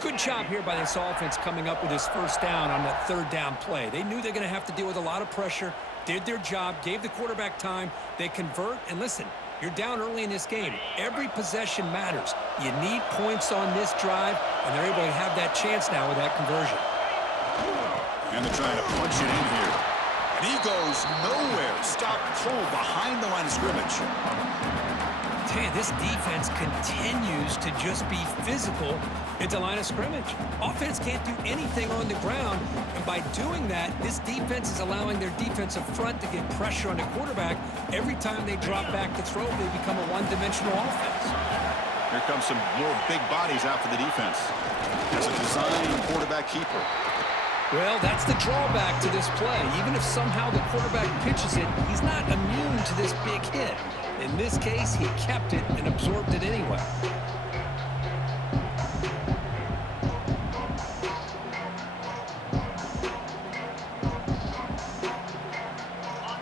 Good job here by this offense coming up with his first down on that third down play. They knew they're going to have to deal with a lot of pressure, did their job, gave the quarterback time. They convert, and listen, you're down early in this game. Every possession matters. You need points on this drive, and they're able to have that chance now with that conversion. And they're trying to punch it in here. And he goes nowhere. Stop cold behind the line of scrimmage. Tell you, this defense continues to just be physical at the line of scrimmage. Offense can't do anything on the ground, and by doing that, this defense is allowing their defensive front to get pressure on the quarterback. Every time they drop back to throw, they become a one-dimensional offense. Here comes some more big bodies out for the defense. As a design quarterback keeper. Well, that's the drawback to this play. Even if somehow the quarterback pitches it, he's not immune to this big hit. In this case, he kept it and absorbed it anyway.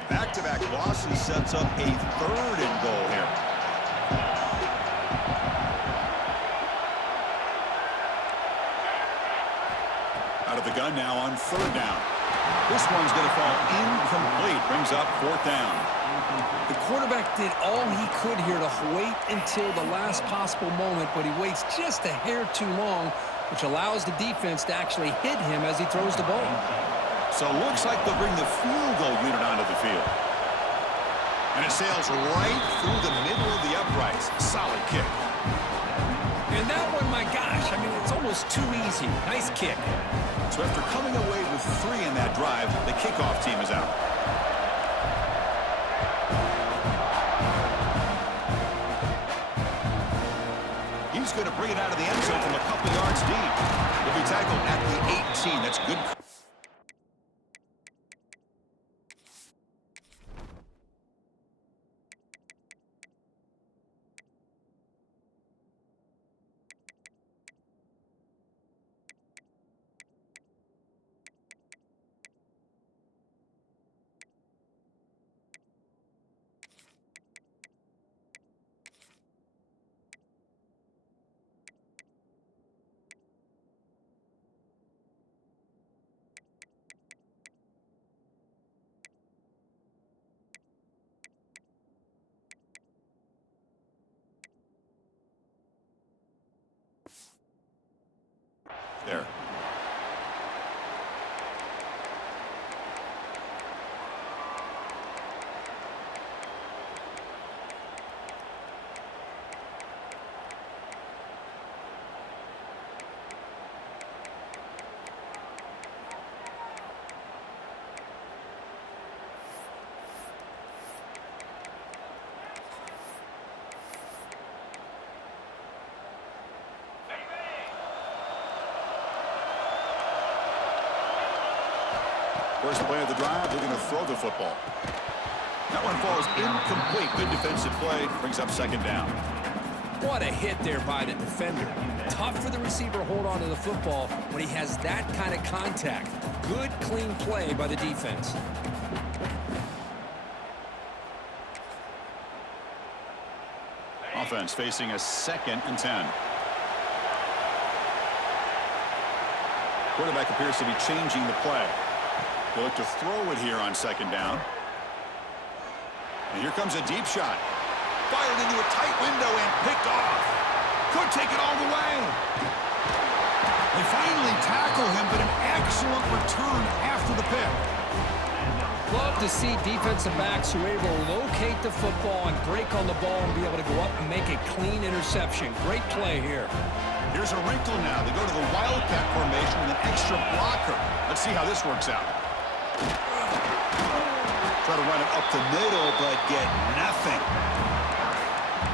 Back-to-back losses sets up a 3rd and goal here. Out of the gun now on 3rd down. This one's going to fall incomplete. Brings up 4th down. The quarterback did all he could here to wait until the last possible moment, but he waits just a hair too long, which allows the defense to actually hit him as he throws the ball. So it looks like they'll bring the field goal unit onto the field. And it sails right through the middle of the uprights. Solid kick. And that one, my gosh, I mean, it's almost too easy. Nice kick. So after coming away with 3 in that drive, the kickoff team is out. He's going to bring it out of the end zone from a couple yards deep. He'll be tackled at the 18. That's good. There. First play of the drive, they're going to throw the football. That one falls incomplete. Good defensive play. Brings up 2nd down. What a hit there by the defender. Tough for the receiver to hold on to the football when he has that kind of contact. Good, clean play by the defense. Offense facing a 2nd and 10. Quarterback appears to be changing the play. They look to throw it here on 2nd down. And here comes a deep shot. Fired into a tight window and picked off. Could take it all the way. They finally tackle him, but an excellent return after the pick. Love to see defensive backs who are able to locate the football and break on the ball and be able to go up and make a clean interception. Great play here. Here's a wrinkle now. They go to the wildcat formation with an extra blocker. Let's see how this works out. Try to run it up the middle, but get nothing.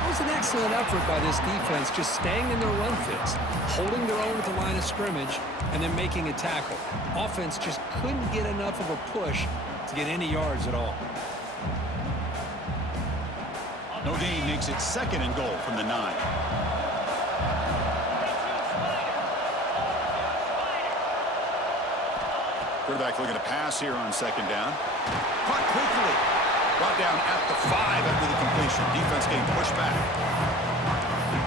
It was an excellent effort by this defense, just staying in their run fits, holding their own at the line of scrimmage, and then making a tackle. Offense just couldn't get enough of a push to get any yards at all. Nodine makes it 2nd and goal from the 9. Quarterback looking to pass here on 2nd down. Caught quickly. Brought down at the 5 after the completion. Defense getting pushed back.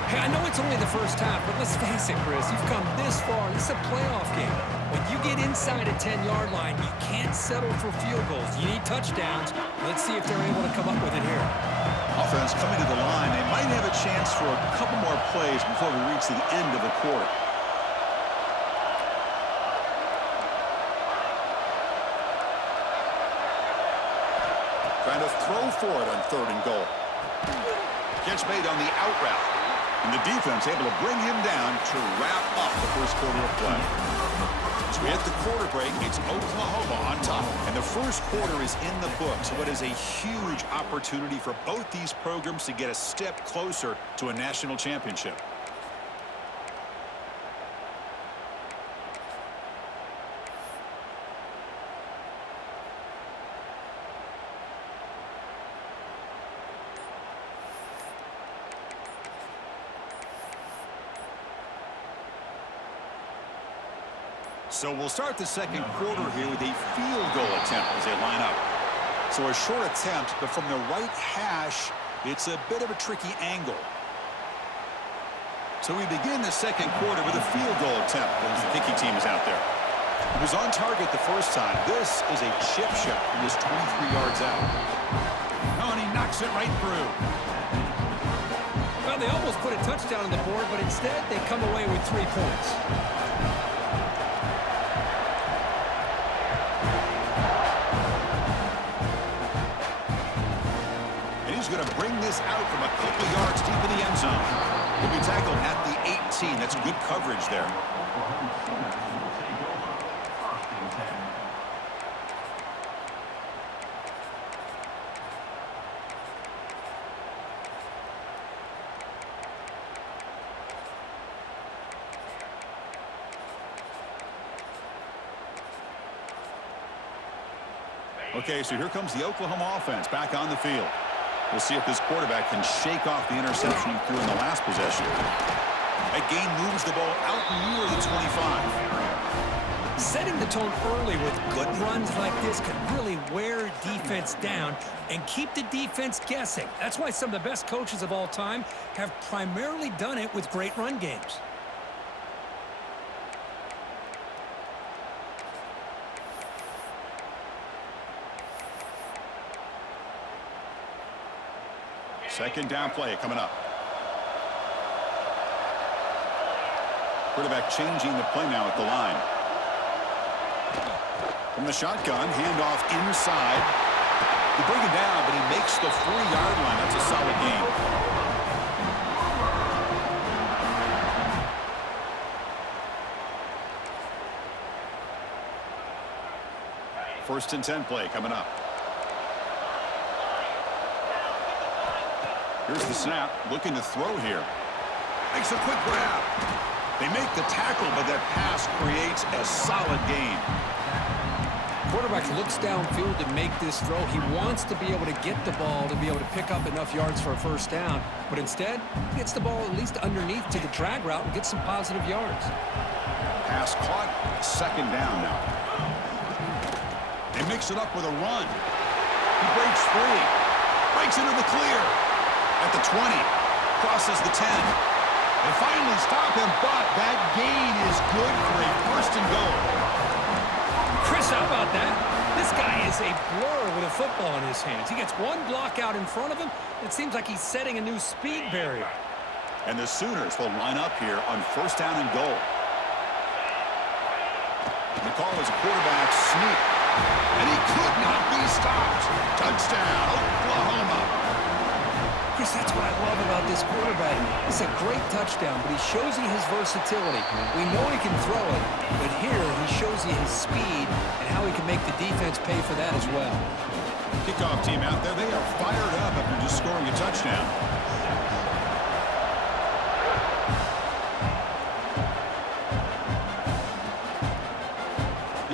Hey, I know it's only the first half, but let's face it, Chris. You've come this far. This is a playoff game. When you get inside a 10-yard line, you can't settle for field goals. You need touchdowns. Let's see if they're able to come up with it here. Offense coming to the line. They might have a chance for a couple more plays before we reach the end of the quarter. Trying to throw for it on 3rd and goal. Catch made on the out route. And the defense able to bring him down to wrap up the first quarter of play. As we hit the quarter break, it's Oklahoma on top. And the first quarter is in the books. So it is a huge opportunity for both these programs to get a step closer to a national championship. So we'll start the second quarter here with a field goal attempt as they line up. So a short attempt, but from the right hash, it's a bit of a tricky angle. So we begin the second quarter with a field goal attempt as the kicking team is out there. It was on target the first time. This is a chip shot from just 23 yards out. Oh, and he knocks it right through. Well, they almost put a touchdown on the board, but instead they come away with 3 points. He's going to bring this out from a couple yards deep in the end zone. He'll be tackled at the 18. That's good coverage there. Okay, so here comes the Oklahoma offense back on the field. We'll see if this quarterback can shake off the interception he threw in the last possession. That game moves the ball out near the 25. Setting the tone early with good runs like this can really wear defense down and keep the defense guessing. That's why some of the best coaches of all time have primarily done it with great run games. Second down play coming up. Quarterback changing the play now at the line. From the shotgun, handoff inside. They bring him down, but he makes the 4-yard line. That's a solid gain. First and 10 play coming up. Here's the snap, looking to throw here. Makes a quick grab. They make the tackle, but that pass creates a solid gain. Quarterback looks downfield to make this throw. He wants to be able to get the ball to be able to pick up enough yards for a first down, but instead, he gets the ball at least underneath to the drag route and gets some positive yards. Pass caught, second down now. They mix it up with a run. He breaks free, breaks into the clear. At the 20, crosses the 10. They finally stop him, but that gain is good for a first and goal. Chris, how about that? This guy is a blur with a football in his hands. He gets one block out in front of him. It seems like he's setting a new speed barrier. And the Sooners will line up here on first down and goal. The call is a quarterback sneak. And he could not be stopped. Touchdown, Oklahoma. Chris, that's what I love about this quarterback. It's a great touchdown, but he shows you his versatility. We know he can throw it, but here he shows you his speed and how he can make the defense pay for that as well. Kickoff team out there, they are fired up after just scoring a touchdown.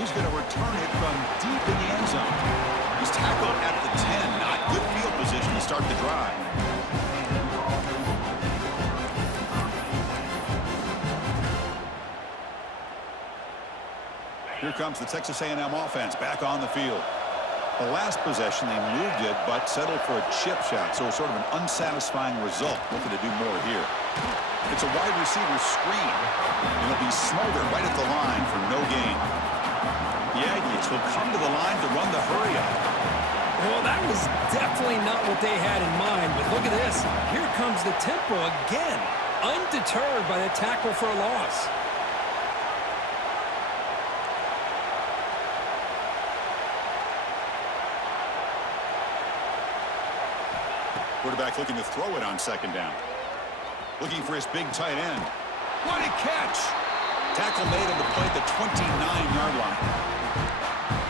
He's going to return it from deep in the end zone. He's tackled at the 10. Not good field position to start the drive. Here comes the Texas A&M offense back on the field. The last possession, they moved it, but settled for a chip shot, so sort of an unsatisfying result. Looking to do more here. It's a wide receiver screen, and it'll be smothered right at the line for no gain. The Aggies will come to the line to run the hurry-up. Well, that was definitely not what they had in mind, but look at this. Here comes the tempo again, undeterred by the tackle for a loss. Quarterback looking to throw it on second down. Looking for his big tight end. What a catch! Tackle made on the play at the 29-yard line.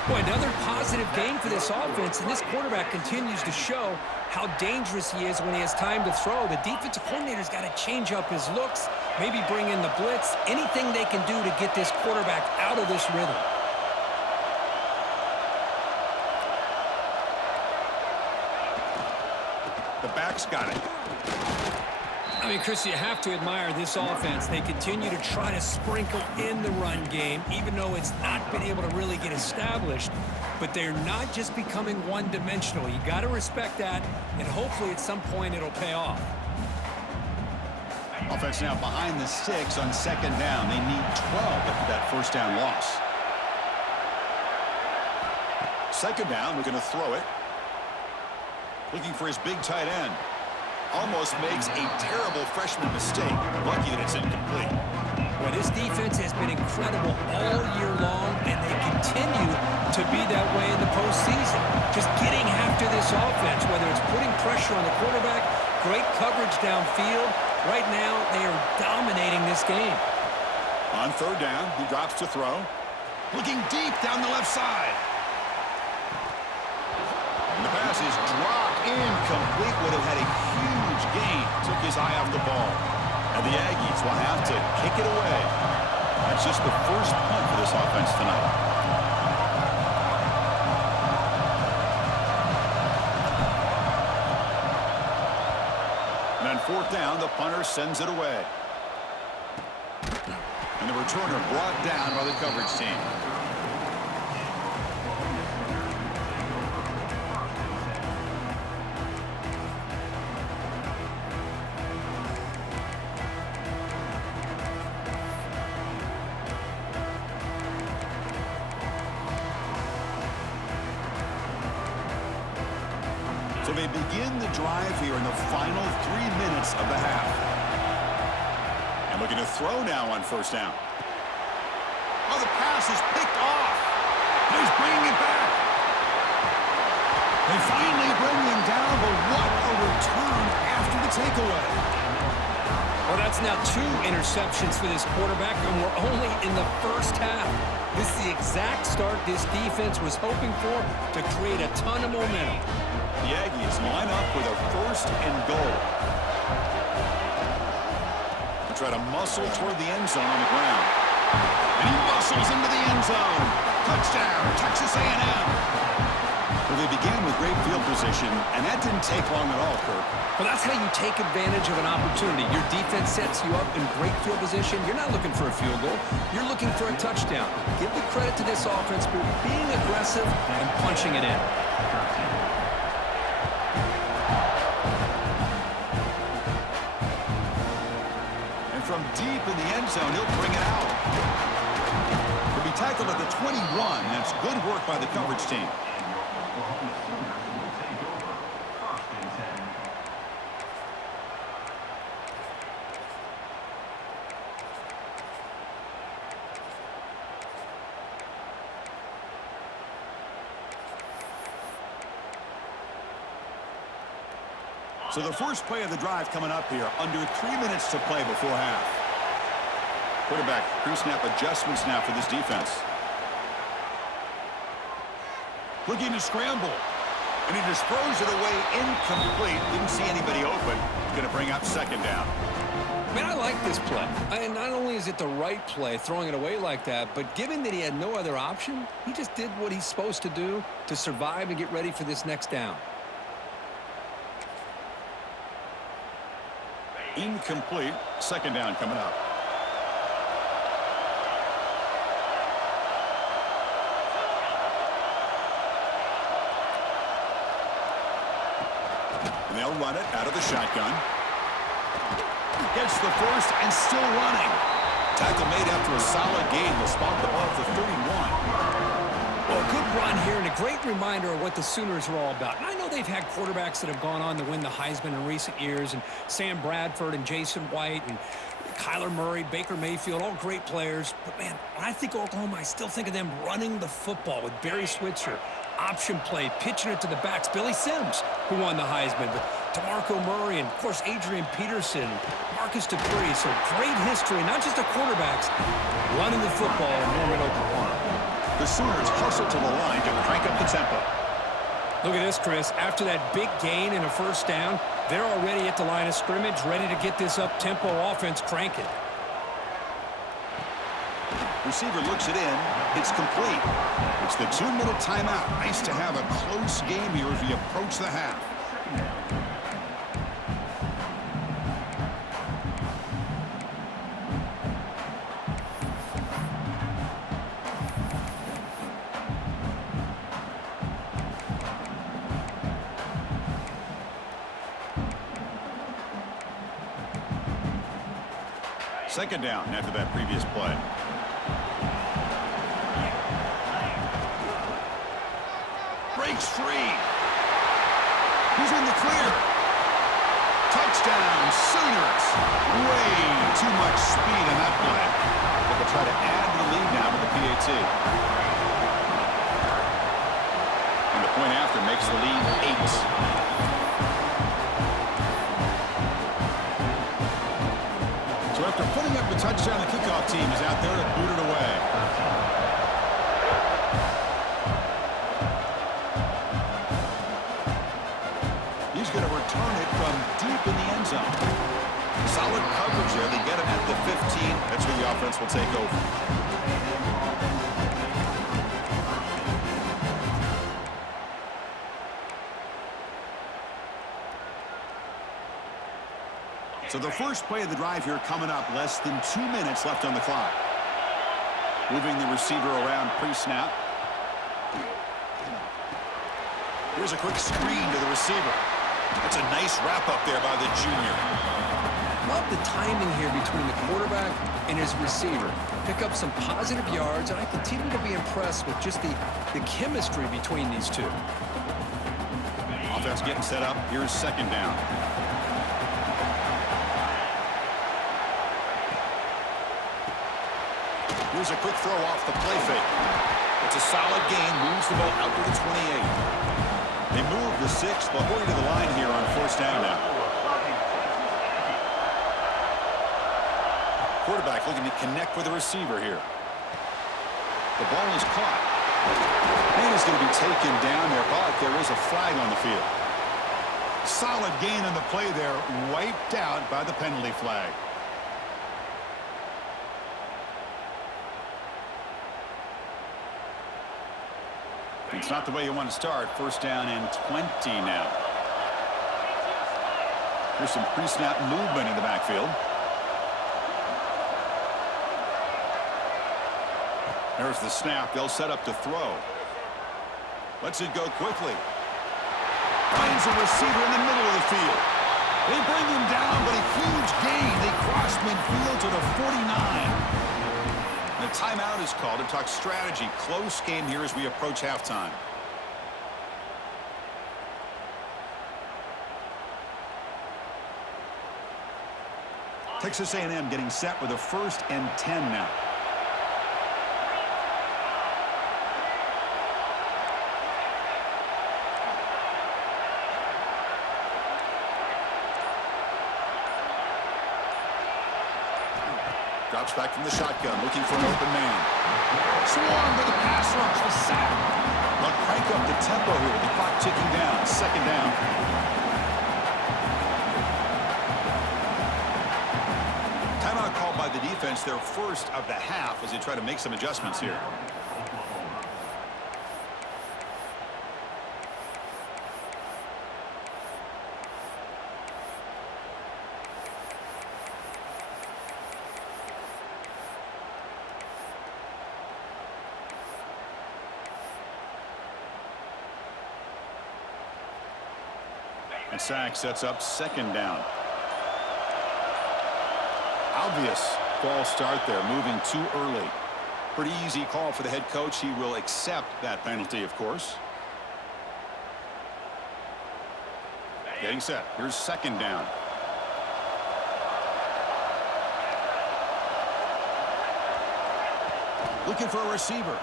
Boy, another positive game for this offense, and this quarterback continues to show how dangerous he is when he has time to throw. The defensive coordinator's got to change up his looks, maybe bring in the blitz, anything they can do to get this quarterback out of this rhythm. The back's got it. I mean, Chris, you have to admire this offense. They continue to try to sprinkle in the run game, even though it's not been able to really get established. But they're not just becoming one-dimensional. You got to respect that, and hopefully at some point it'll pay off. Offense now behind the 6 on second down. They need 12 after that first down loss. Second down, we're going to throw it. Looking for his big tight end. Almost makes a terrible freshman mistake. Lucky that it's incomplete. Well, this defense has been incredible all year long, and they continue to be that way in the postseason. Just getting after this offense, whether it's putting pressure on the quarterback, great coverage downfield. Right now, they are dominating this game. On third down, he drops to throw. Looking deep down the left side. And the pass is dropped incomplete. Would have had a huge gain. Took his eye off the ball. And the Aggies will have to kick it away. That's just the first punt for this offense tonight. And on fourth down, the punter sends it away. And the returner brought down by the coverage team. So they begin the drive here in the final 3 minutes of the half. And looking to throw now on first down. Oh, the pass is picked off. He's bringing it back. They finally bring him down, but what a return after the takeaway. Well, that's now 2 interceptions for this quarterback, and we're only in the first half. This is the exact start this defense was hoping for to create a ton of momentum. The Aggies line up with a first and goal. They try to muscle toward the end zone on the ground. And he muscles into the end zone. Touchdown, Texas A&M. Well, they began with great field position, and that didn't take long at all, Kirk. Well, that's how you take advantage of an opportunity. Your defense sets you up in great field position. You're not looking for a field goal. You're looking for a touchdown. Give the credit to this offense for being aggressive and punching it in. From deep in the end zone, he'll bring it out. He'll be tackled at the 21. That's good work by the coverage team. So the first play of the drive coming up here, under 3 minutes to play before half. Quarterback pre-snap adjustments now for this defense. Looking to scramble. And he just throws it away incomplete. Didn't see anybody open. Going to bring up second down. Man, I like this play. And not only is it the right play, throwing it away like that, but given that he had no other option, he just did what he's supposed to do to survive and get ready for this next down. Incomplete. Second down coming up. And they'll run it out of the shotgun. Gets the first and still running. Tackle made after a solid gain. Will spot the ball at the 31. Well, a good run here and a great reminder of what the Sooners are all about. And I know they've had quarterbacks that have gone on to win the Heisman in recent years, and Sam Bradford and Jason White and Kyler Murray, Baker Mayfield, all great players. But, man, when I think Oklahoma, I still think of them running the football with Barry Switzer, option play, pitching it to the backs. Billy Sims, who won the Heisman, but DeMarco Murray and, of course, Adrian Peterson, Marcus Dupree. So great history, not just the quarterbacks, running the football in Norman, Oklahoma. The Sooners hustle to the line to crank up the tempo. Look at this, Chris. After that big gain and a first down, they're already at the line of scrimmage, ready to get this up-tempo offense cranking. Receiver looks it in. It's complete. It's the 2-minute timeout. Nice to have a close game here as we approach the half. Second down after that previous play. Breaks free. He's in the clear. Touchdown, Sooners. Way too much speed in that play. But they'll try to add the lead now with the PAT. And the point after makes the lead 8. So after putting up the touchdown, the kickoff team is out there to boot it away. He's going to return it from deep in the end zone. Solid coverage there. They get him at the 15. That's where the offense will take over. So the first play of the drive here coming up, less than 2 minutes left on the clock. Moving the receiver around pre-snap. Here's a quick screen to the receiver. That's a nice wrap up there by the junior. Love the timing here between the quarterback and his receiver. Pick up some positive yards, and I continue to be impressed with just the chemistry between these two. Offense getting set up. Here's second down. Here's a quick throw off the play fake. It's a solid gain. Moves the ball out to the 28. They move the 6. They'll hurry to the line here on first down now. Quarterback looking to connect with the receiver here. The ball is caught. And is going to be taken down there, but there is a flag on the field. Solid gain on the play there. Wiped out by the penalty flag. It's not the way you want to start. First down and 20 now. Here's some pre-snap movement in the backfield. There's the snap. They'll set up to throw. Lets it go quickly. Finds a receiver in the middle of the field. They bring him down, but a huge gain. They cross midfield to the 49. The timeout is called to talk strategy. Close game here as we approach halftime. Texas A&M getting set with a 1st and 10 now. Drops back from the shotgun, looking for an open man. Swarmed by the pass rush, the sack. They'll crank up the tempo here with the clock ticking down. Second down. Timeout called by the defense, their first of the half as they try to make some adjustments here. And Sack sets up second down. Obvious false start there, moving too early. Pretty easy call for the head coach. He will accept that penalty, of course. Getting set. Here's second down. Looking for a receiver.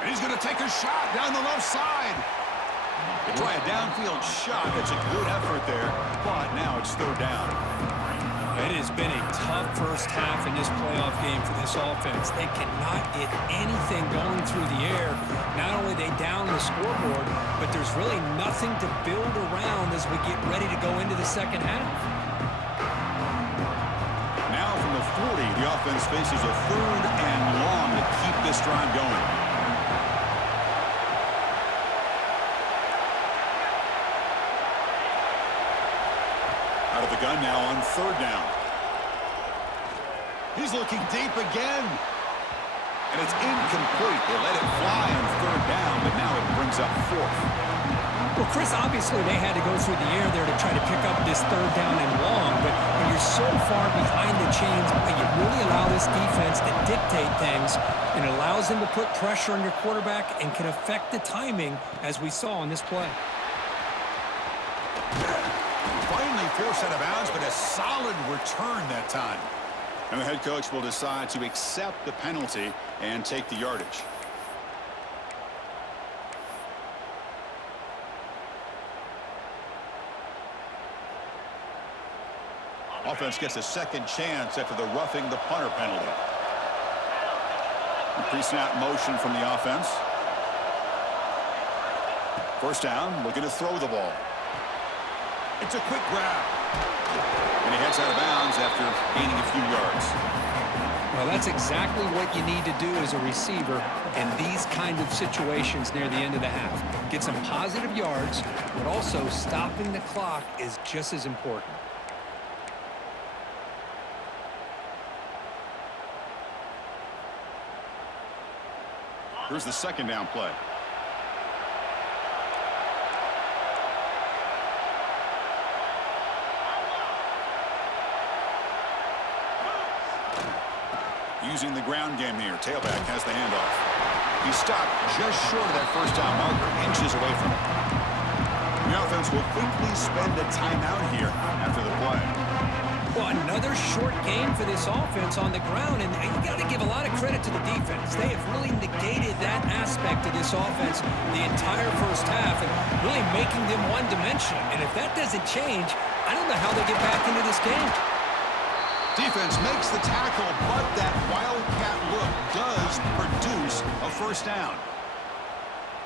And he's going to take a shot down the left side. They try a downfield shot. That's a good effort there, but now it's third down. It has been a tough first half in this playoff game for this offense. They cannot get anything going through the air. Not only are they down the scoreboard, but there's really nothing to build around as we get ready to go into the second half. Now from the 40, the offense faces a third and long to keep this drive going. Out of the gun now on third down. He's looking deep again. And it's incomplete. They let it fly on third down, but now it brings up fourth. Well, Chris, obviously they had to go through the air there to try to pick up this third down and long, but when you're so far behind the chains, you really allow this defense to dictate things, and it allows them to put pressure on your quarterback and can affect the timing, as we saw in this play. Finally forced out of bounds, but a solid return that time. And the head coach will decide to accept the penalty and take the yardage. Offense gets a second chance after the roughing the punter penalty. Pre-snap motion from the offense. First down, looking to throw the ball. It's a quick grab. And he heads out of bounds after gaining a few yards. Well, that's exactly what you need to do as a receiver in these kind of situations near the end of the half. Get some positive yards, but also stopping the clock is just as important. Here's the second down play. Using the ground game here. Tailback has the handoff. He stopped just short of that first down marker, inches away from it. The offense will quickly spend a timeout here after the play. Well, another short game for this offense on the ground, and you got to give a lot of credit to the defense. They have really negated that aspect of this offense the entire first half and really making them one-dimensional. And if that doesn't change, I don't know how they get back into this game. Defense makes the tackle, but that wildcat look does produce a first down.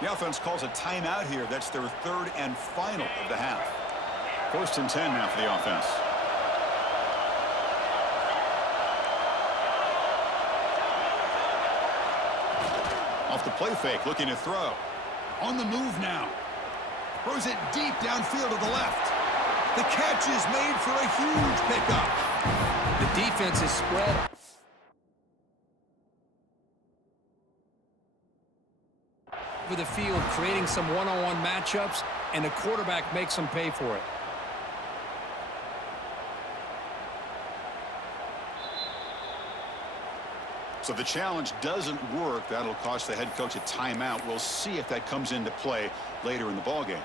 The offense calls a timeout here. That's their third and final of the half. First and 10 now for the offense. Off the play fake, looking to throw. On the move now. Throws it deep downfield to the left. The catch is made for a huge pickup. The defense is spread over the field, creating some one-on-one matchups, and the quarterback makes them pay for it. So the challenge doesn't work. That'll cost the head coach a timeout. We'll see if that comes into play later in the ballgame.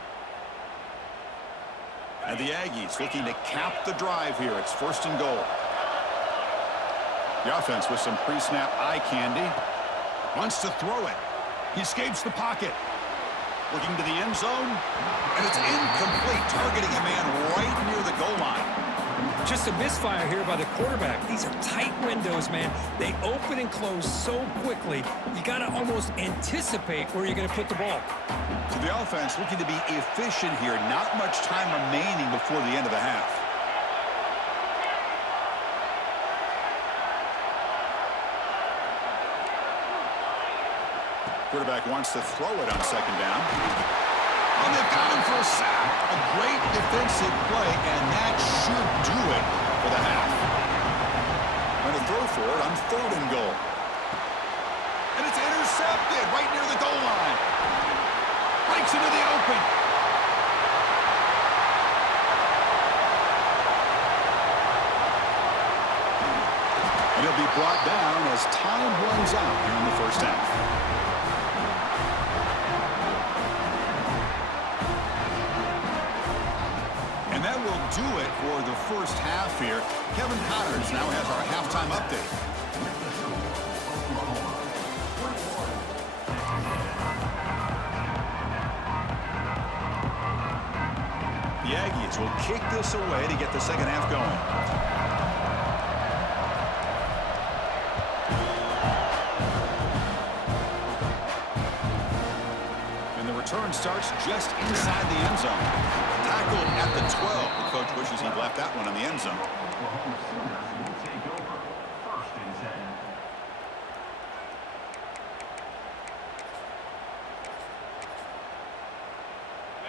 And the Aggies looking to cap the drive here. It's first and goal. The offense with some pre-snap eye candy. Wants to throw it. He escapes the pocket. Looking to the end zone. And it's incomplete, targeting a man right near the goal line. Just a misfire here by the quarterback. These are tight windows, man. They open and close so quickly. You got to almost anticipate where you're going to put the ball. So the offense looking to be efficient here. Not much time remaining before the end of the half. Quarterback wants to throw it on second down. And they've got him for a sack. A great defensive play, and that should do it for the half. And a throw for it on third and goal. And it's intercepted right near the goal line. Breaks into the open. be brought down as time runs out here in the first half. And that will do it for the first half here. Kevin Connors now has our halftime update. The Aggies will kick this away to get the second half going. And the return starts just inside the end zone. Tackled at the 12. The coach wishes he'd left that one in the end zone.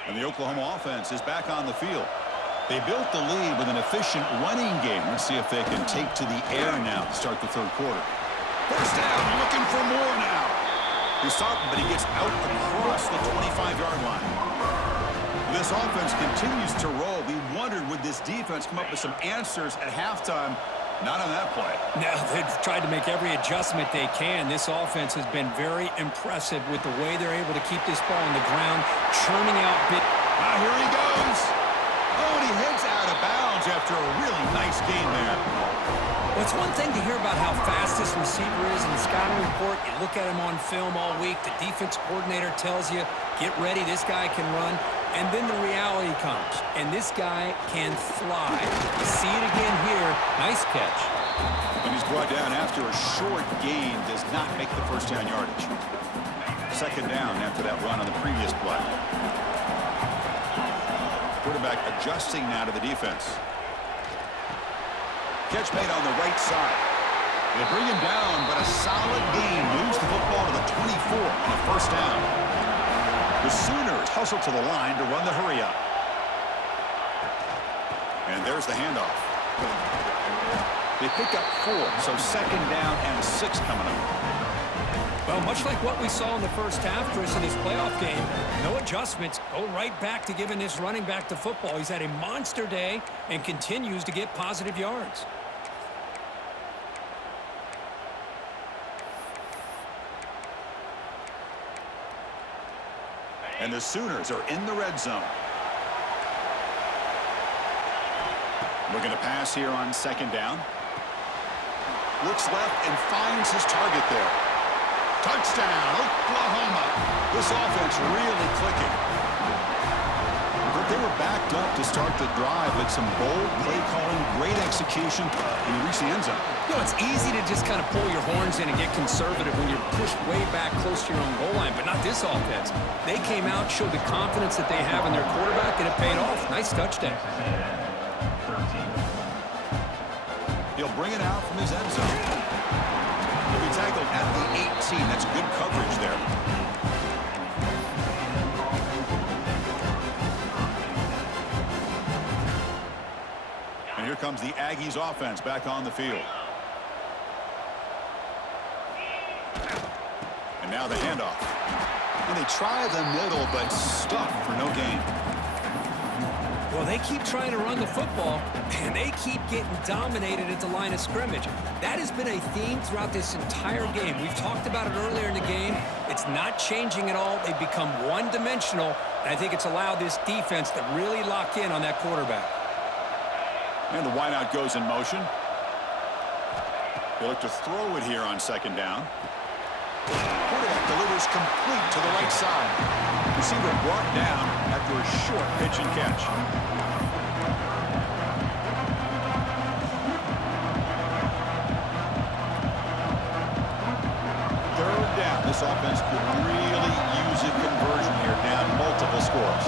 And the Oklahoma offense is back on the field. They built the lead with an efficient running game. Let's see if they can take to the air now to start the third quarter. First down, looking for more now. He stopped him, but he gets out across the 25-yard line. This offense continues to roll. We wondered, would this defense come up with some answers at halftime? Not on that play. No, they've tried to make every adjustment they can. This offense has been very impressive with the way they're able to keep this ball on the ground, churning out bit. Ah, here he goes. Oh, and he heads out of bounds after a really nice game there. Well, it's one thing to hear about how fast this receiver is in the scouting report. You look at him on film all week. The defense coordinator tells you, get ready, this guy can run. And then the reality comes, and this guy can fly. You see it again here. Nice catch. And he's brought down after a short gain. Does not make the first down yardage. Second down after that run on the previous play. Quarterback adjusting now to the defense. Catch made on the right side. They bring him down, but a solid gain moves the football to the 24 on a first down. The Sooners hustle to the line to run the hurry up. And there's the handoff. They pick up 4, so second down and 6 coming up. Well, much like what we saw in the first half, Chris, in this playoff game, no adjustments. Go right back to giving this running back the football. He's had a monster day and continues to get positive yards. And the Sooners are in the red zone. Looking to pass here on second down. Looks left and finds his target there. Touchdown, Oklahoma. This offense really clicking. But they were backed up to start the drive with some bold play calling, great execution, and he reached the end zone. You know, it's easy to just kind of pull your horns in and get conservative when you're pushed way back close to your own goal line, but not this offense. They came out, showed the confidence that they have in their quarterback, and it paid off. Nice touchdown. He'll bring it out from his end zone. He'll be tackled at the 18. That's good coverage there. And here comes the Aggies offense back on the field. And now the handoff. And they try the middle, but stuffed for no gain. Well, they keep trying to run the football, and they keep getting dominated at the line of scrimmage. That has been a theme throughout this entire game. We've talked about it earlier in the game. It's not changing at all. They've become one-dimensional, and I think it's allowed this defense to really lock in on that quarterback. And the wideout goes in motion. They look to throw it here on second down. Quarterback delivers complete to the right side. Receiver brought down after a short pitch and catch. Third down. This offense could really use a conversion here, down multiple scores.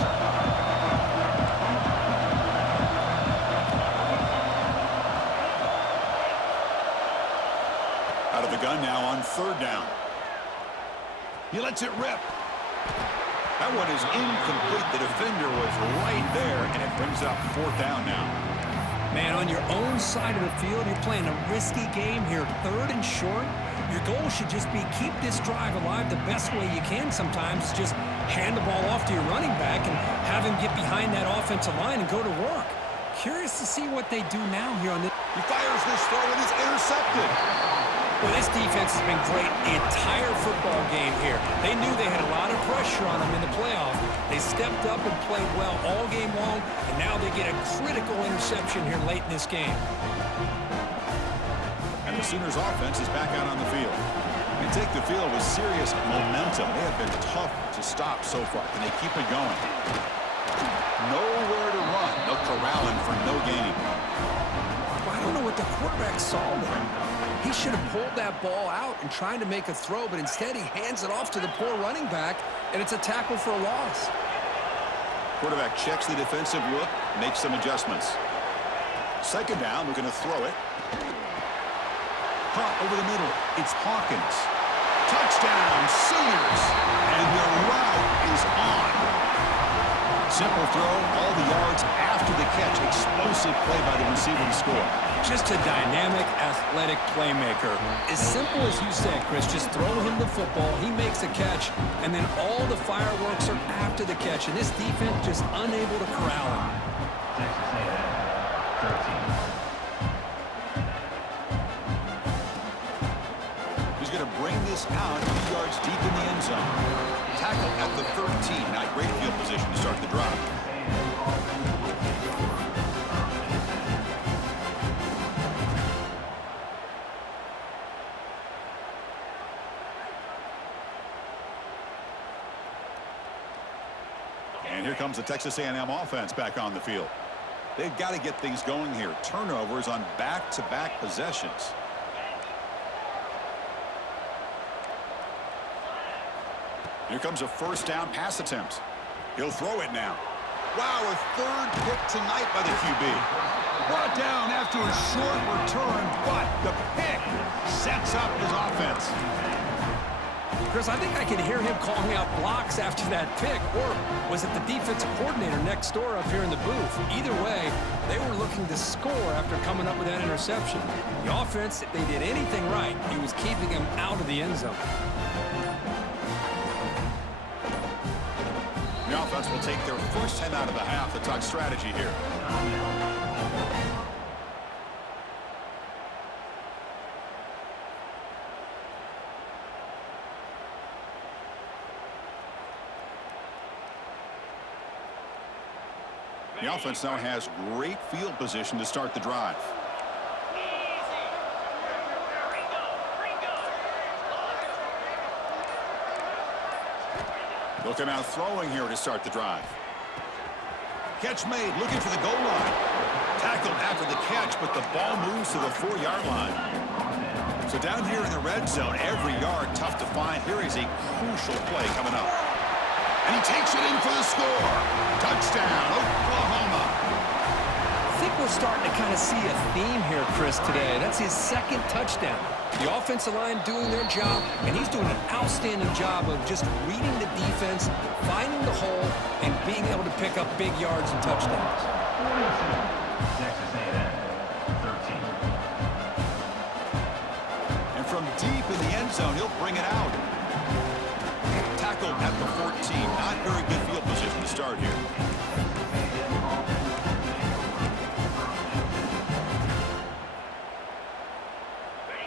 Out of the gun now on third down. He lets it rip. That one is incomplete. The defender was right there, and it brings up fourth down now. Man, on your own side of the field, you're playing a risky game here. Third and short. Your goal should just be keep this drive alive the best way you can sometimes. Just hand the ball off to your running back and have him get behind that offensive line and go to work. Curious to see what they do now here on this. He fires this throw and is intercepted. Well, this defense has been great the entire football game here. They knew they had a lot of pressure on them in the playoffs. They stepped up and played well all game long, and now they get a critical interception here late in this game. And the Sooners offense is back out on the field. They take the field with serious momentum. They have been tough to stop so far. Can they keep it going? Nowhere to run. They'll corral him for no gain. Well, I don't know what the quarterback saw there. He should have pulled that ball out and tried to make a throw, but instead he hands it off to the poor running back, and it's a tackle for a loss. Quarterback checks the defensive look, makes some adjustments. Second down, we're going to throw it. Caught over the middle. It's Hawkins. Touchdown, Sooners. And the route is on. Simple throw, all the yards after the catch. Explosive play by the receiver to score. Just a dynamic, athletic playmaker. As simple as you said, Chris, just throw him the football, he makes a catch, and then all the fireworks are after the catch, and this defense just unable to corral him. Texas A&M, 13. He's going to bring this out a few yards deep in the end zone. Tackle at the 13. Not great field position to start the drive. And here comes the Texas A&M offense back on the field. They've got to get things going here. Turnovers on back-to-back possessions. Here comes a first down pass attempt. He'll throw it now. Wow, a third pick tonight by the QB. Brought down after a short return, but the pick sets up his offense. Chris, I think I can hear him calling out blocks after that pick, or was it the defensive coordinator next door up here in the booth? Either way, they were looking to score after coming up with that interception. The offense, if they did anything right, it was keeping him out of the end zone. The offense will take their first 10 out of the half. The talk strategy here. The offense now has great field position to start the drive. Looking out throwing here to start the drive. Catch made, looking for the goal line. Tackled after the catch, but the ball moves to the 4-yard line. So down here in the red zone, every yard tough to find. Here is a crucial play coming up. And he takes it in for the score. Touchdown, Oklahoma. I think we're starting to kind of see a theme here, Chris, today. That's his second touchdown. The offensive line doing their job, and he's doing an outstanding job of just reading the defense, finding the hole, and being able to pick up big yards and touchdowns. Texas A&M, 13. And from deep in the end zone, he'll bring it out. Tackled at the 14. Not very good field position to start here.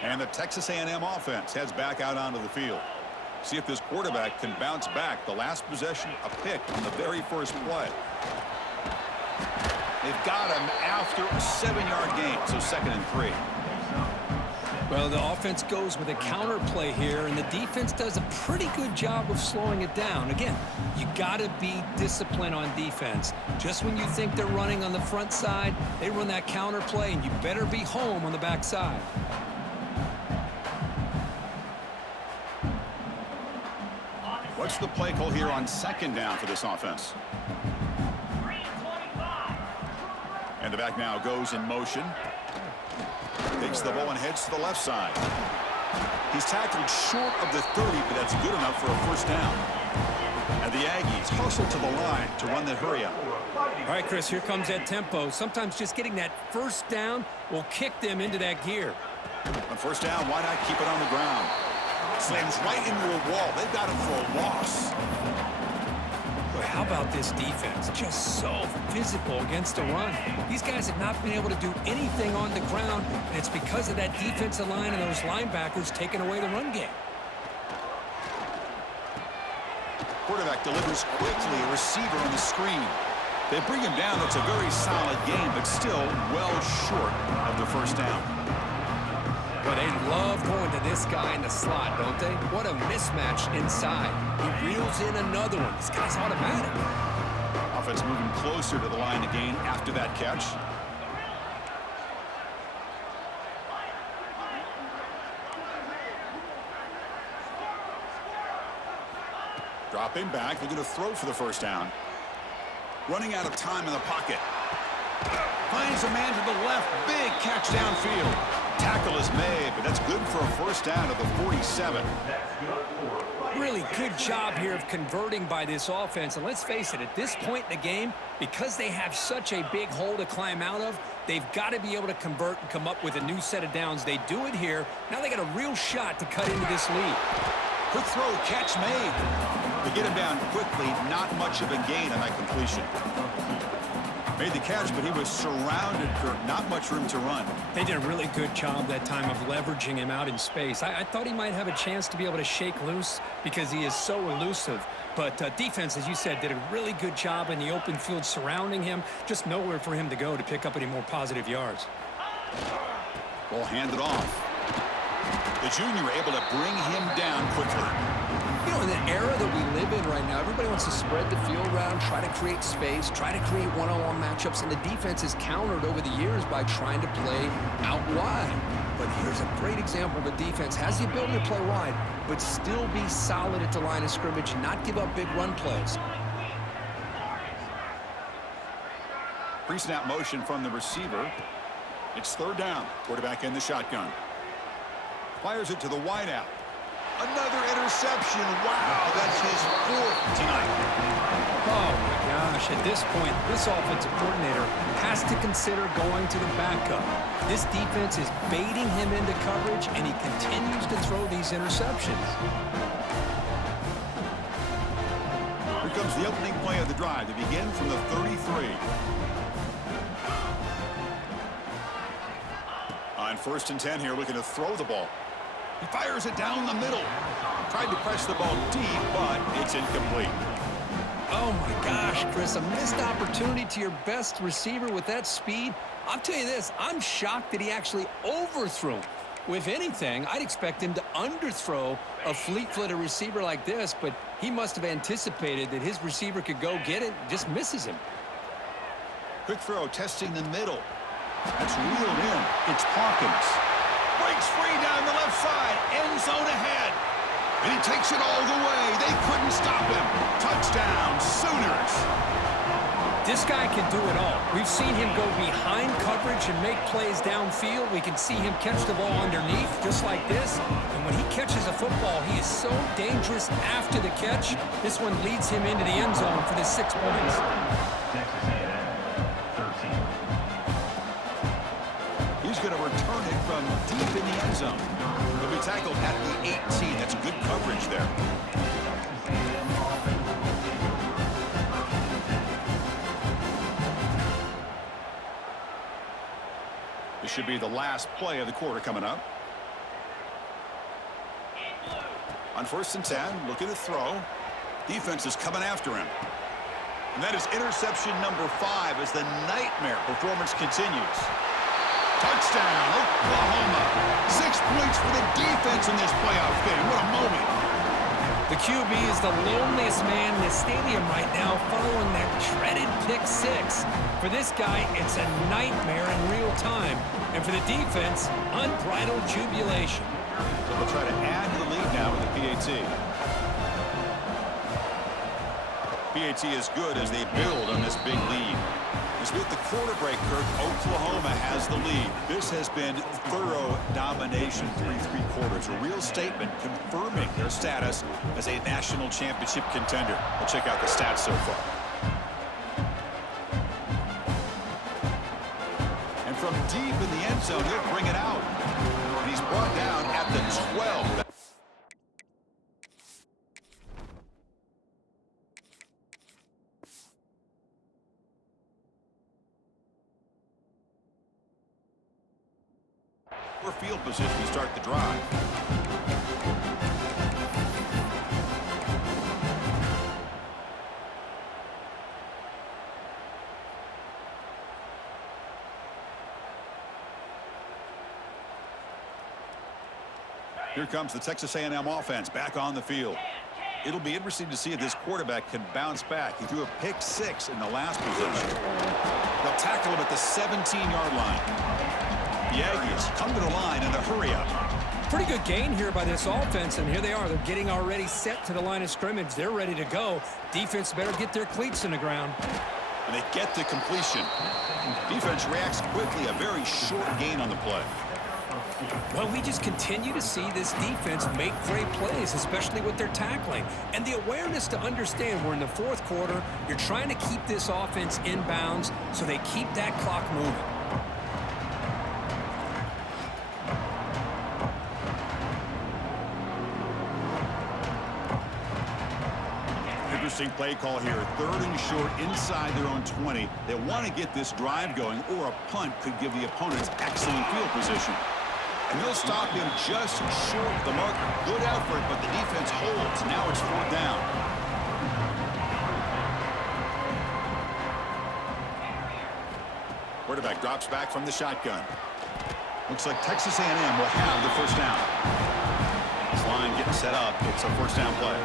And the Texas A&M offense heads back out onto the field. See if this quarterback can bounce back. The last possession, a pick on the very first play. They've got him after a 7-yard gain, so 2nd and 3. Well, the offense goes with a counter play here, and the defense does a pretty good job of slowing it down. Again, you got to be disciplined on defense. Just when you think they're running on the front side, they run that counter play, and you better be home on the back side. What's the play call here on 2nd down for this offense? And the back now goes in motion. Takes the ball and heads to the left side. He's tackled short of the 30, but that's good enough for a first down. And the Aggies hustle to the line to run the hurry up. All right, Chris, here comes that tempo. Sometimes just getting that first down will kick them into that gear. On first down, why not keep it on the ground? Slams right into a wall. They've got him for a loss. Boy, how about this defense? Just so physical against the run. These guys have not been able to do anything on the ground, and it's because of that defensive line and those linebackers taking away the run game. Quarterback delivers quickly, a receiver on the screen. They bring him down. That's a very solid game, but still well short of the first down. Well, they love going to this guy in the slot, don't they? What a mismatch inside. He reels in another one. This guy's automatic. Offense moving closer to the line to gain after that catch. Dropping back, looking to throw for the first down. Running out of time in the pocket. Finds a man to the left. Big catch downfield. Tackle is made, but that's good for a first down at the 47. Really good job here of converting by this offense. And let's face it, at this point in the game, because they have such a big hole to climb out of, they've got to be able to convert and come up with a new set of downs. They do it here. Now they got a real shot to cut into this lead. Quick throw, catch made. To get him down quickly, not much of a gain on that completion. Made the catch, but he was surrounded, Kirk. Not much room to run. They did a really good job that time of leveraging him out in space. I thought he might have a chance to be able to shake loose because he is so elusive. But defense, as you said, did a really good job in the open field surrounding him. Just nowhere for him to go to pick up any more positive yards. Ball handed off. The junior able to bring him down quickly. You know, in the era that we live in right now, everybody wants to spread the field around, try to create space, try to create one-on-one matchups, and the defense is countered over the years by trying to play out wide. But here's a great example of a defense has the ability to play wide, but still be solid at the line of scrimmage and not give up big run plays. Pre-snap motion from the receiver. It's third down. Quarterback in the shotgun. Fires it to the wideout. Another interception. Wow, that's his fourth tonight. Oh, my gosh. At this point, this offensive coordinator has to consider going to the backup. This defense is baiting him into coverage, and he continues to throw these interceptions. Here comes the opening play of the drive. They begin from the 33. On 1st and 10 here, looking to throw the ball. He fires it down the middle. Tried to press the ball deep, but it's incomplete. Oh, my gosh, Chris, a missed opportunity to your best receiver with that speed. I'll tell you this, I'm shocked that he actually overthrew him. If anything, I'd expect him to underthrow a fleet-footed receiver like this, but he must have anticipated that his receiver could go get it and just misses him. Quick throw, testing the middle. That's reeled in. It's Hawkins. Breaks free down the left side. End zone ahead. And he takes it all the way. They couldn't stop him. Touchdown, Sooners. This guy can do it all. We've seen him go behind coverage and make plays downfield. We can see him catch the ball underneath, just like this. And when he catches a football, he is so dangerous after the catch. This one leads him into the end zone for the 6 points. Texas A&M, 13. He's going to return it from deep in the end zone. He'll be tackled at the 18. That's good coverage there. This should be the last play of the quarter coming up. On 1st and 10, looking to throw. Defense is coming after him. And that is interception number 5 as the nightmare performance continues. Touchdown, Oklahoma. 6 points for the defense in this playoff game. What a moment. The QB is the loneliest man in the stadium right now following that dreaded pick 6. For this guy, it's a nightmare in real time. And for the defense, unbridled jubilation. So they'll try to add to the lead now with the PAT. PAT is good as they build on this big lead. As with the quarter break, Kirk, Oklahoma has the lead. This has been thorough domination through 3 quarters. A real statement confirming their status as a national championship contender. We'll check out the stats so far. And from deep in the end zone, he'll bring it out. And he's brought down at the 12. field position to start the drive. Here comes the Texas A&M offense back on the field. It'll be interesting to see if this quarterback can bounce back. He threw a pick-6 in the last possession. They'll tackle him at the 17-yard line. The Aggies come to the line in a hurry-up. Pretty good gain here by this offense, and here they are. They're getting already set to the line of scrimmage. They're ready to go. Defense better get their cleats in the ground. And they get the completion. Defense reacts quickly. A very short gain on the play. Well, we just continue to see this defense make great plays, especially with their tackling. And the awareness to understand we're in the fourth quarter, you're trying to keep this offense in bounds so they keep that clock moving. Interesting play call here. 3rd and short inside their own 20. They want to get this drive going, or a punt could give the opponents excellent field position. And they'll stop him just short of the marker. Good effort, but the defense holds. Now it's 4th down. Quarterback drops back from the shotgun. Looks like Texas A&M will have the 1st down. This line getting set up. It's a 1st down play.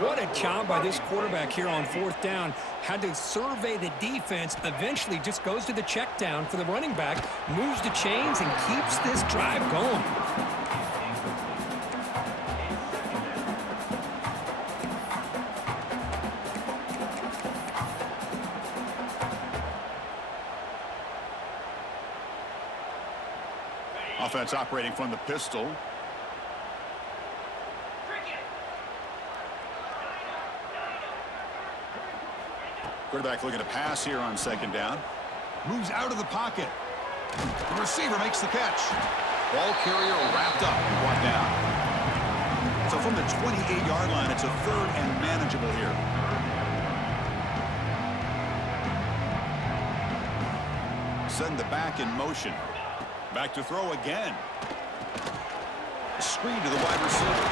What a job by this quarterback here on 4th down. Had to survey the defense, eventually just goes to the check down for the running back, moves the chains, and keeps this drive going. Offense operating from the pistol. Quarterback looking to pass here on 2nd down. Moves out of the pocket. The receiver makes the catch. Ball carrier wrapped up and brought down. So from the 28-yard line, it's a 3rd and manageable here. Send the back in motion. Back to throw again. Screen to the wide receiver.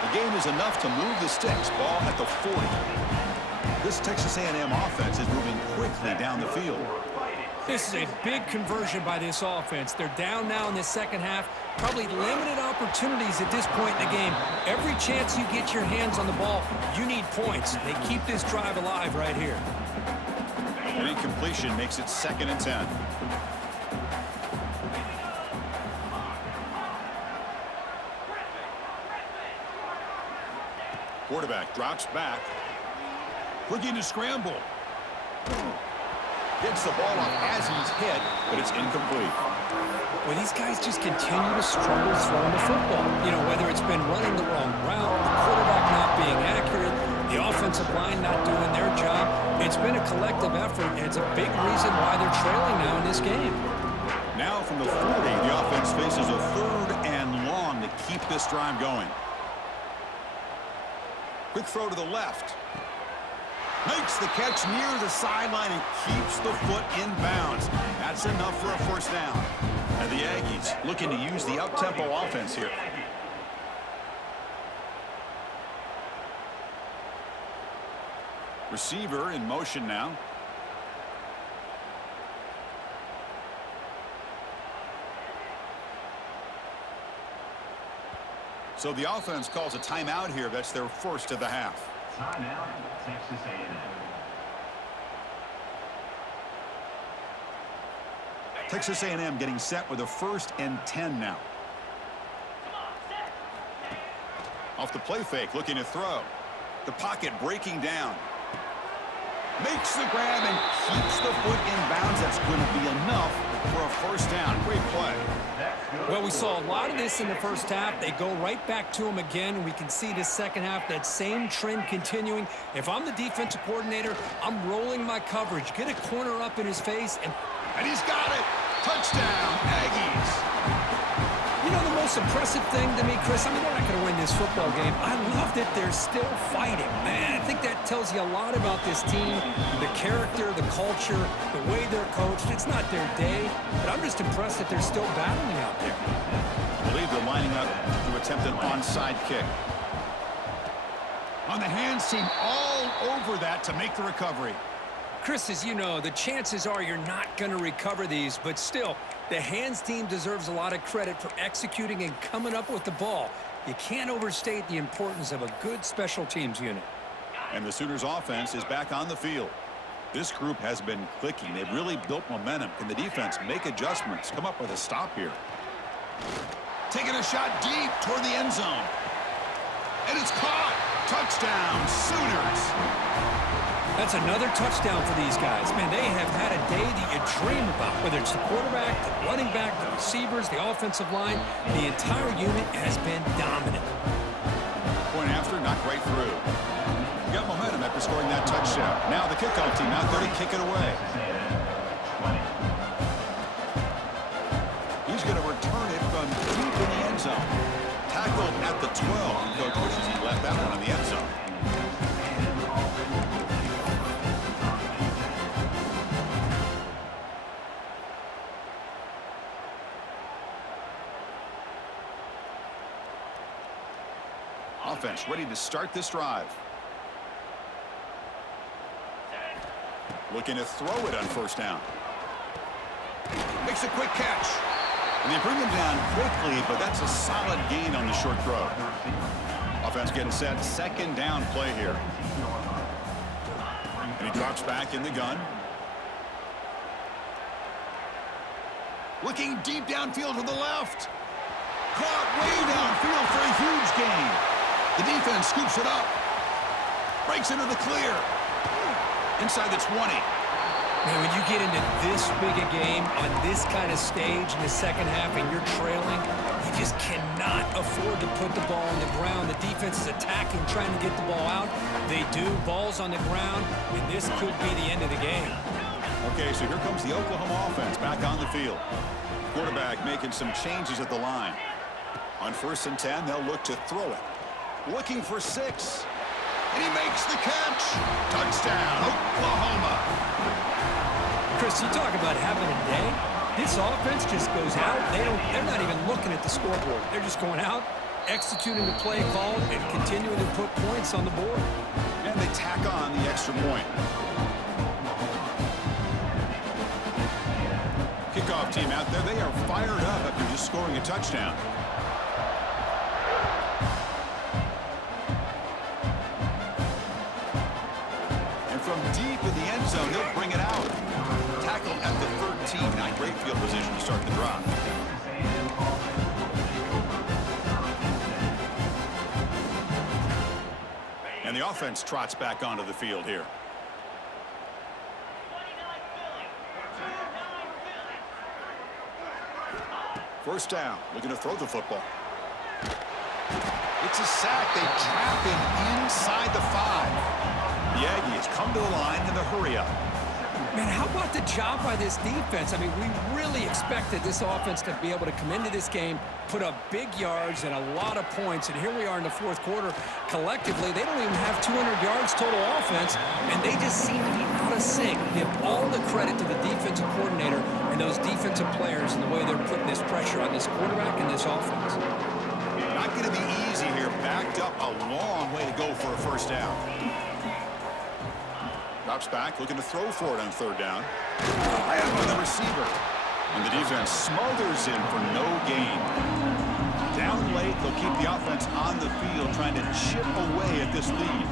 The game is enough to move the sticks. Ball at the 40. This Texas A&M offense is moving quickly down the field. This is a big conversion by this offense. They're down now in the second half. Probably limited opportunities at this point in the game. Every chance you get your hands on the ball, you need points. They keep this drive alive right here. An incompletion makes it 2nd and 10. Quarterback drops back. Looking to scramble. Gets the ball off as he's hit, but it's incomplete. Well, these guys just continue to struggle throwing the football. You know, whether it's been running the wrong route, the quarterback not being accurate, the offensive line not doing their job. It's been a collective effort, and it's a big reason why they're trailing now in this game. Now from the 40, the offense faces a 3rd and long to keep this drive going. Quick throw to the left. Makes the catch near the sideline and keeps the foot in bounds. That's enough for a 1st down. And the Aggies looking to use the up-tempo offense here. Receiver in motion now. So the offense calls a timeout here. That's their 1st of the half. Timeout, Texas A&M. Texas A&M getting set with a 1st and 10 now. Off the play fake, looking to throw. The pocket breaking down. Makes the grab and keeps the foot in bounds. That's going to be enough for a 1st down. Great play. Well, we saw a lot of this in the first half. They go right back to him again, and we can see this second half, that same trend continuing. If I'm the defensive coordinator, I'm rolling my coverage. Get a corner up in his face. And he's got it. Touchdown, Aggies. you know, the most most impressive thing to me, Chris, I mean, they're not going to win this football game. I love that they're still fighting, man. I think that tells you a lot about this team, the character, the culture, the way they're coached. It's not their day, but I'm just impressed that they're still battling out there. I believe they're lining up to attempt an onside kick. On the hands team, all over that to make the recovery. Chris, as you know, the chances are you're not going to recover these, but still, the hands team deserves a lot of credit for executing and coming up with the ball. You can't overstate the importance of a good special teams unit. And the Sooners offense is back on the field. This group has been clicking. They've really built momentum. Can the defense make adjustments? Come up with a stop here. Taking a shot deep toward the end zone. And it's caught. Touchdown, Sooners. That's another touchdown for these guys. Man, they have had a day that you dream about, whether it's the quarterback, the running back, the receivers, the offensive line. The entire unit has been dominant. Point after, knocked right through. You got momentum after scoring that touchdown. Now the kickoff team out there to kick it away. He's going to return it from deep in the end zone. Tackled at the 12. And Coach wishes he left that one in the end zone. Offense ready to start this drive. Looking to throw it on first down. Makes a quick catch. And they bring him down quickly, but that's a solid gain on the short throw. Offense getting set. Second down play here. And he drops back in the gun. Looking deep downfield to the left. Caught way downfield for a huge gain. The defense scoops it up. Breaks into the clear. Inside the 20. Man, when you get into this big a game on this kind of stage in the second half and you're trailing, you just cannot afford to put the ball on the ground. The defense is attacking, trying to get the ball out. They do. Ball's on the ground, and this could be the end of the game. Okay, so here comes the Oklahoma offense back on the field. Quarterback making some changes at the line. On 1st and 10, they'll look to throw it. Looking for 6. And he makes the catch. Touchdown, Oklahoma. Chris, you talk about having a day. This offense just goes out. They're not even looking at the scoreboard. They're just going out, executing the play call, and continuing to put points on the board. And they tack on the extra point. Kickoff team out there. They are fired up after just scoring a touchdown. From deep in the end zone, he'll bring it out. Tackle at the 13. Now great field position to start the drive. And the offense trots back onto the field here. First down, looking to throw the football. It's a sack. They trap him inside the 5. The Aggies come to the line in the hurry-up. Man, how about the job by this defense? I mean, we really expected this offense to be able to come into this game, put up big yards and a lot of points, and here we are in the 4th quarter. Collectively, they don't even have 200 yards total offense, and they just seem to be out of sync. Give all the credit to the defensive coordinator and those defensive players and the way they're putting this pressure on this quarterback and this offense. Not going to be easy here. Backed up a long way to go for a first down. Drops back, looking to throw for it on 3rd down. And by the receiver. And the defense smothers him for no gain. Down late, they'll keep the offense on the field, trying to chip away at this lead.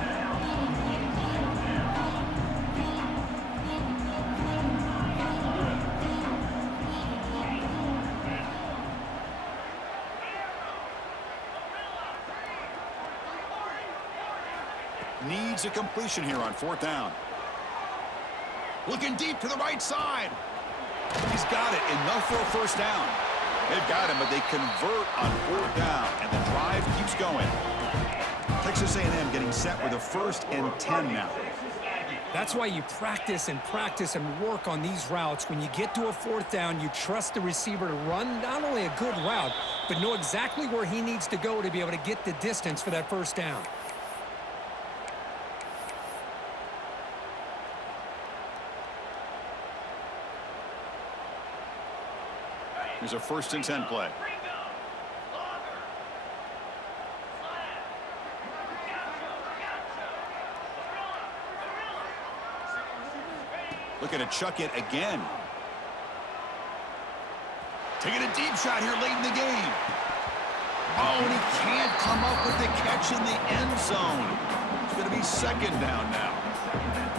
Needs a completion here on 4th down. Looking deep to the right side. He's got it. Enough for a first down. They've got him, but they convert on 4th down, and the drive keeps going. Texas A&M getting set with a 1st and 10 now. That's why you practice and work on these routes. When you get to a 4th down, you trust the receiver to run not only a good route, but know exactly where he needs to go to be able to get the distance for that first down. Here's a 1st and 10 play. Looking to chuck it again. Taking a deep shot here late in the game. Oh, and he can't come up with the catch in the end zone. It's going to be 2nd down now.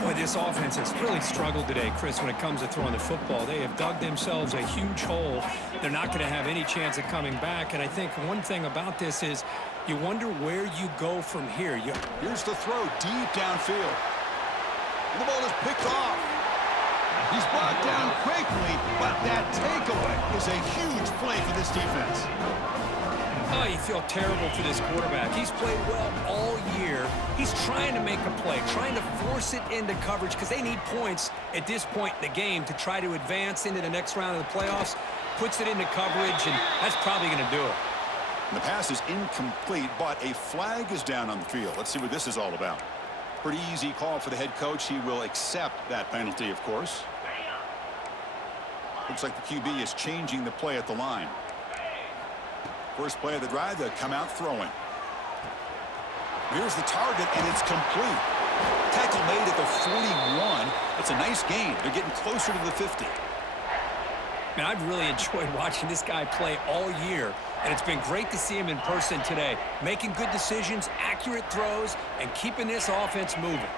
Boy, this offense has really struggled today, Chris, when it comes to throwing the football. They have dug themselves a huge hole. They're not going to have any chance of coming back. And I think one thing about this is you wonder where you go from here. Here's the throw deep downfield. And the ball is picked off. He's brought down quickly, but that takeaway is a huge play for this defense. Oh, you feel terrible for this quarterback. He's played well all year. He's trying to make a play, trying to force it into coverage because they need points at this point in the game to try to advance into the next round of the playoffs. Puts it into coverage, and that's probably going to do it. And the pass is incomplete, but a flag is down on the field. Let's see what this is all about. Pretty easy call for the head coach. He will accept that penalty, of course. Looks like the QB is changing the play at the line. First play of the drive, they'll come out throwing. Here's the target, and it's complete. Tackle made at the 41. It's a nice gain. They're getting closer to the 50. Man, I've really enjoyed watching this guy play all year, and it's been great to see him in person today. Making good decisions, accurate throws, and keeping this offense moving.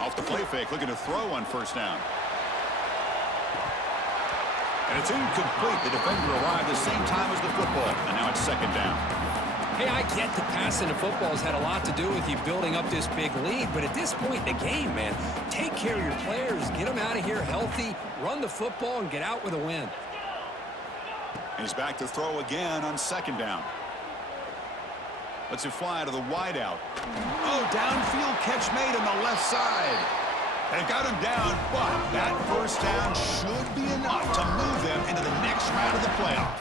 Off the play fake, looking to throw on 1st down. And it's incomplete. The defender arrived the same time as the football, and now it's 2nd down. Hey, I get the passing the football has had a lot to do with you building up this big lead, but at this point in the game, man, take care of your players, get them out of here healthy, run the football, and get out with a win. And he's back to throw again on 2nd down. Lets it fly to the wideout. Oh, downfield catch made on the left side. They've got him down, but that 1st down should be enough to move them into the next round of the playoff.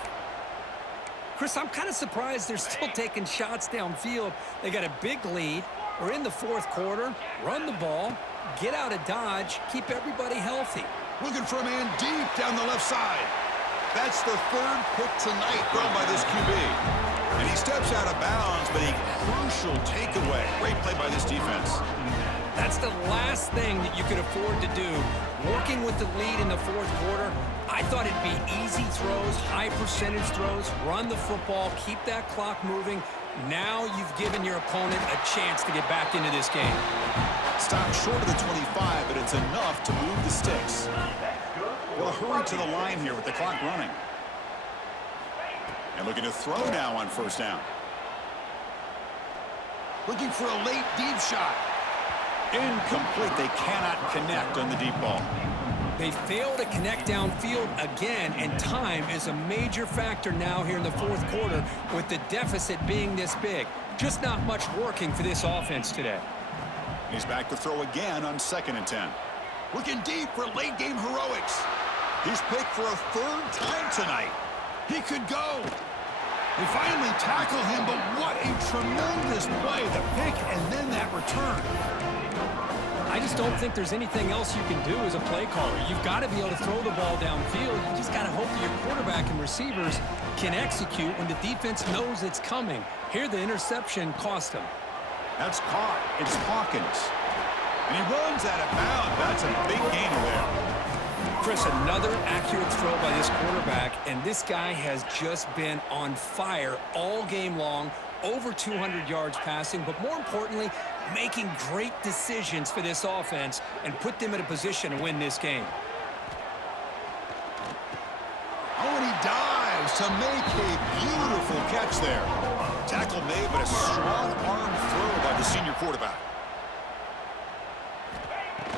Chris, I'm kind of surprised they're still taking shots downfield. They got a big lead. We're in the 4th quarter. Run the ball, get out of Dodge, keep everybody healthy. Looking for a man deep down the left side. That's the 3rd pick tonight thrown by this QB. And he steps out of bounds, but a crucial takeaway. Great play by this defense. That's the last thing that you could afford to do. Working with the lead in the 4th quarter, I thought it'd be easy throws, high percentage throws, run the football, keep that clock moving. Now you've given your opponent a chance to get back into this game. Stop short of the 25, but it's enough to move the sticks. Well, hurry to the line here with the clock running. And looking to throw now on 1st down. Looking for a late deep shot. Incomplete. They cannot connect on the deep ball. They fail to connect downfield again, and time is a major factor now here in the 4th quarter with the deficit being this big. Just not much working for this offense today. He's back to throw again on 2nd and 10. Looking deep for late game heroics. He's picked for a 3rd time tonight. He could go. They finally tackle him, but what a tremendous play. The pick and then that return. I just don't think there's anything else you can do as a play caller. You've got to be able to throw the ball downfield. You just got to hope that your quarterback and receivers can execute when the defense knows it's coming. Here, the interception cost him. That's caught. It's Hawkins. And he runs out of bounds. That's a big gain there. Chris, another accurate throw by this quarterback, and this guy has just been on fire all game long. Over 200 yards passing, but more importantly, making great decisions for this offense and put them in a position to win this game. Oh, and he dives to make a beautiful catch there. Tackle made, but a strong arm throw by the senior quarterback.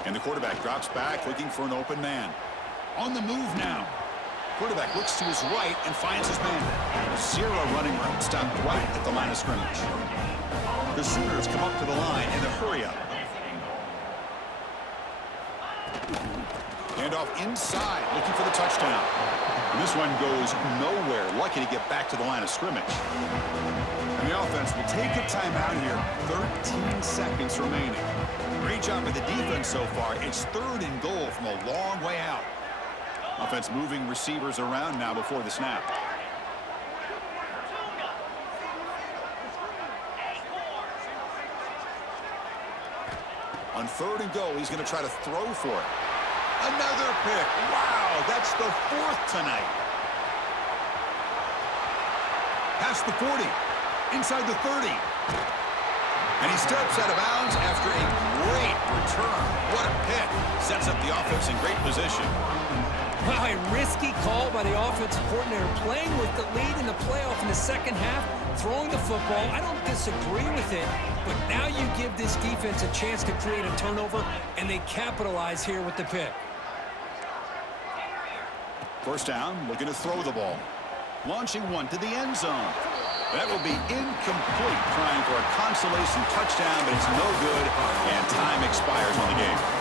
And the quarterback drops back, looking for an open man. On the move now. Quarterback looks to his right and finds his man. Zero running room, stopped right at the line of scrimmage. The Sooners come up to the line in a hurry-up. Hand off inside, looking for the touchdown. And this one goes nowhere. Lucky to get back to the line of scrimmage. And the offense will take a timeout here. 13 seconds remaining. Great job by the defense so far. It's 3rd and goal from a long way out. Offense moving receivers around now before the snap. On 3rd and goal, he's going to try to throw for it. Another pick. Wow, that's the 4th tonight. Past the 40. Inside the 30. And he steps out of bounds after a great return. What a pick. Sets up the offense in great position. Wow, a risky call by the offensive coordinator, playing with the lead in the playoff in the second half, throwing the football. I don't disagree with it, but now you give this defense a chance to create a turnover, and they capitalize here with the pick. First down, looking to throw the ball. Launching one to the end zone. That will be incomplete, trying for a consolation touchdown, but it's no good, and time expires on the game.